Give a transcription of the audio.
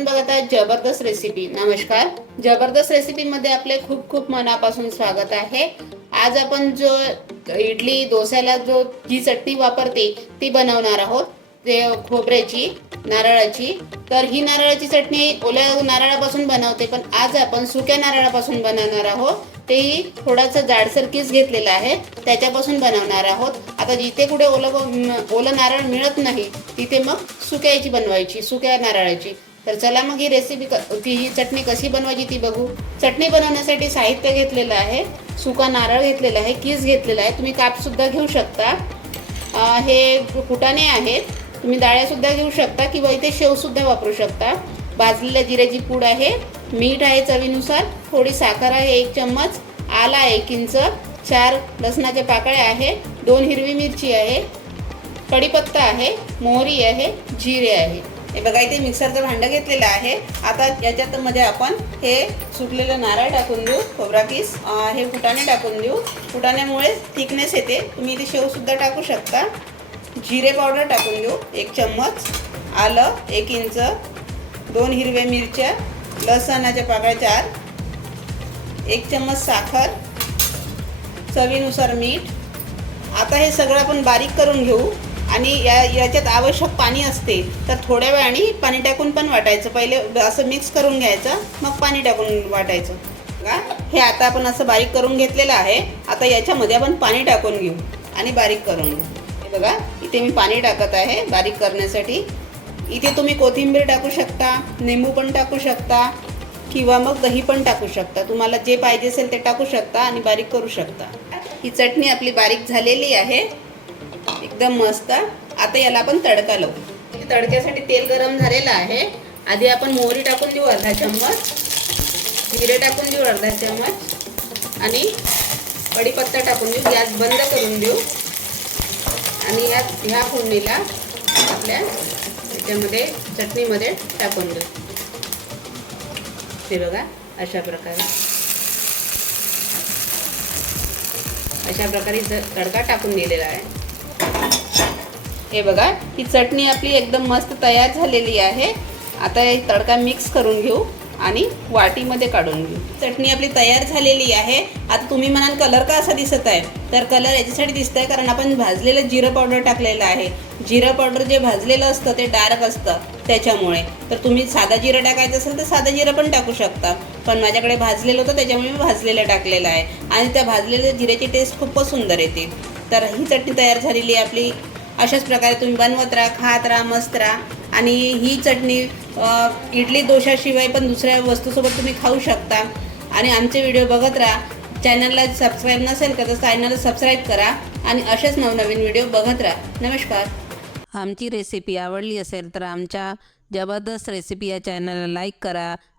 आपण बघत आहात जबरदस्त रेसिपी नमस्कार. जबरदस्त रेसिपीमध्ये आपले खूप खूप मनापासून स्वागत आहे. आज आपण जो इडली डोस्याला जो जी चटणी वापरते ती बनवणार आहोत. ते खोबऱ्याची नारळाची. तर ही नारळाची चटणी ओल्या नारळापासून बनवते पण आज आपण सुक्या नारळापासून बनवणार आहोत. तेही थोडासा जाडसर किस घेतलेला आहे. त्याच्यापासून बनवणार आहोत. आता जिथे कुठे ओलं ओलं नारळ मिळत नाही तिथे मग सुक्याची बनवायची सुक्या नारळाची. तर चला मग ही रेसिपी ती ही चटणी कशी बनवायची ती बघू. चटणी बनवण्यासाठी साहित्य घेतलेलं आहे सुका नारळ घेतलेला आहे किस घेतलेला आहे. तुम्ही कापसुद्धा घेऊ शकता. हे फुटाणे आहेत. तुम्ही डाळ्यासुद्धा घेऊ शकता किंवा इथे शेवसुद्धा वापरू शकता. भाजलेल्या जिऱ्याची पूड आहे मीठ आहे चवीनुसार थोडी साखर आहे एक चम्मच आला एक इंच चार लसणाच्या पाकळ्या आहे दोन हिरवी मिरची आहे कढीपत्ता आहे मोहरी आहे जिरे आहे. हे बघा इथे मिक्सरचं भांडं घेतलेलं आहे. आता याच्यात मध्ये आपण हे सुकलेलं नारळ टाकून देऊ खोबरा किस हे फुटाणे टाकून देऊ. फुटाण्यामुळे थिकनेस येते. तुम्ही इथे शेवसुद्धा टाकू शकता. जिरे पावडर टाकून देऊ एक चम्मच. आलं एक इंच. दोन हिरव्या मिरच्या लसणाच्या पाकळ्या चार. एक चम्मच साखर. चवीनुसार मीठ. आता हे सगळं आपण बारीक करून घेऊ. आणि या याच्यात आवश्यक पाणी असते तर थोड्या वेळाने पाणी टाकून पण वाटायचं. पहिले असं मिक्स करून घ्यायचं मग पाणी टाकून वाटायचं. का हे आता आपण असं बारीक करून घेतलेलं आहे. आता याच्यामध्ये आपण पाणी टाकून घेऊ आणि बारीक करून घेऊ. हे बघा इथे मी पाणी टाकत आहे बारीक करण्यासाठी. इथे तुम्ही कोथिंबीर टाकू शकता निंबू पण टाकू शकता किंवा मग दही पण टाकू शकता. तुम्हाला जे पाहिजे असेल ते टाकू शकता आणि बारीक करू शकता. ही चटणी आपली बारीक झालेली आहे. एकदम मस्त. आता याला आपण तडका लावू. तडक्यासाठी तेल गरम झालेलं आहे. आधी आपण मोहरी टाकून देऊ अर्धा चम्मच. जिरे टाकून देऊ अर्धा चम्मच. आणि कढीपत्ता टाकून देऊ. गॅस बंद करून देऊ. आणि ह्या ह्या फोडणीला आपल्या याच्यामध्ये चटणीमध्ये टाकून देऊ. ते बघा अशा प्रकारे. अशा प्रकारे तडका टाकून दिलेला आहे. हे बघा ही चटणी आपली एकदम मस्त तयार झालेली आहे. आता हे तडका मिक्स करून घेऊ आणि वाटीमध्ये काढून घेऊ. चटणी आपली तयार झालेली आहे. आता तुम्ही म्हणाल कलर का असा दिसत आहे? तर कलर याच्यासाठी दिसत आहे कारण आपण भाजलेलं जिरं पावडर टाकलेलं आहे. जिरं पावडर जे भाजलेलं असतं ते डार्क असतं त्याच्यामुळे. तर तुम्ही साधा जिरं टाकायचं असेल तर साधा जिरं पण टाकू शकता. पण माझ्याकडे भाजलेलं होतं त्याच्यामुळे मी भाजलेलं टाकलेलं आहे. आणि त्या भाजलेल्या जिऱ्याची टेस्ट खूपच सुंदर येते. तर ही चटणी तयार झालेली आहे आपली. अशाच प्रकारे तुम्ही बनवत राहा खात राहा मस्त राहा. आणि ही चटणी इडली डोशाशिवाय पण दुसऱ्या वस्तूसोबत तुम्ही खाऊ शकता. आणि आमचे व्हिडिओ बघत राहा. चॅनलला सबस्क्राईब नसेल तर चॅनलला सबस्क्राईब करा. आणि असेच नवनवीन व्हिडिओ बघत राहा. नमस्कार. आमची रेसिपी आवडली असेल तर आमच्या जबरदस्त रेसिपी या चॅनलला लाईक करा.